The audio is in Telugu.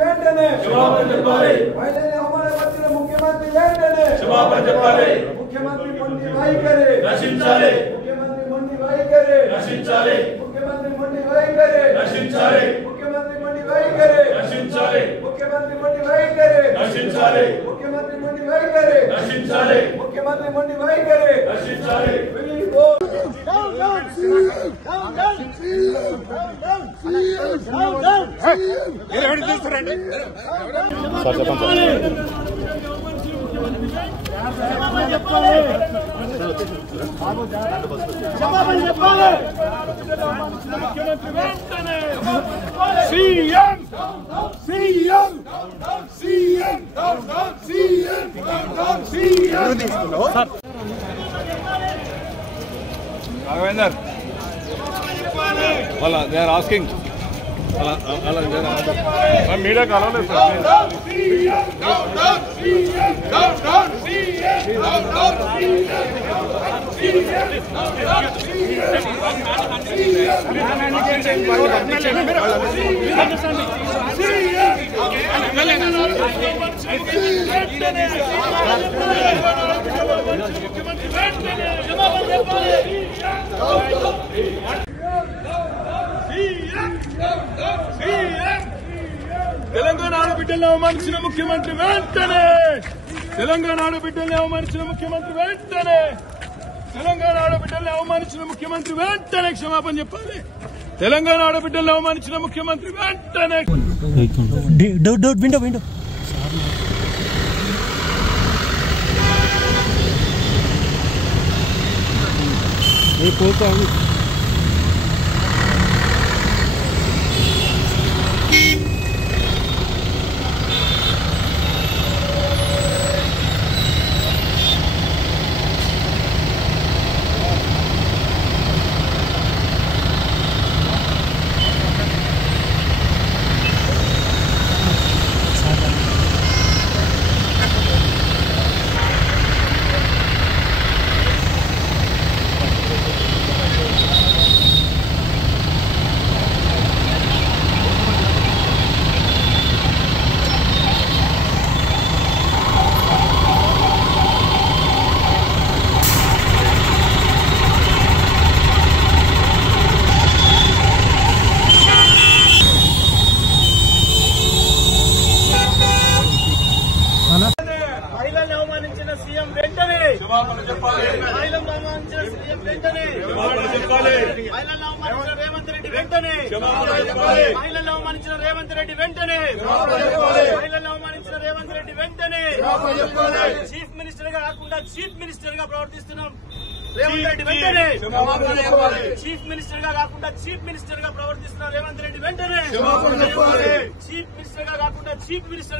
వెంటనే మహిళల్ని అవమానపరిచిన ముఖ్యమంత్రి వెంటనే ముఖ్యమంత్రి మొండి వైఖరి రక్షించాలి. ముఖ్యమంత్రి మొండి వైఖరి రక్షించాలి. ముఖ్యమంత్రి మొండి వైఖరి రక్షించాలి. ముఖ్యమంత్రి మొండి వైఖరి రక్షించాలి. ముఖ్యమంత్రి మొండి వైఖరి రక్షించాలి. ముఖ్యమంత్రి మొండి వైఖరి రక్షించాలి. ముఖ్యమంత్రి మొండి వైఖరి రక్షించాలి. Raghavendra, they are asking. Media call Telangana ఆడబిడ్డల్ని అవమానించిన ముఖ్యమంత్రి వెంటనే తెలంగాణ ఆడబిడ్డల్ని అవమానించిన ముఖ్యమంత్రి వెంటనే తెలంగాణ ఆడబిడ్డల్ని అవమానించిన ముఖ్యమంత్రి వెంటనే క్షమాపణ చెప్పాలి. తెలంగాణ ఆడబిడ్డల్ని అవమానించిన ముఖ్యమంత్రి వెంటనే విండో మహిళల్ని అవమానించిన సీఎం వెంటనే మహిళలను అవమానించిన సీఎం వెంటనే మహిళలను అవమానించిన రేవంత్ రెడ్డి వెంటనే మహిళలను అవమానించిన రేవంత్ రెడ్డి వెంటనే మహిళలను అవమానించిన రేవంత్ రెడ్డి వెంటనే చీఫ్ మినిస్టర్ గా కాకుండా చీఫ్ మినిస్టర్ గా ప్రవర్తిస్తున్నాం రేవంత్ రెడ్డి వెంటనే చీఫ్ మినిస్టర్ గా కాకుండా చీఫ్ మినిస్టర్ గా ప్రవర్తిస్తున్న రేవంత్ రెడ్డి వెంటనే చీఫ్ మినిస్టర్ గా కాకుండా చీఫ్ మినిస్టర్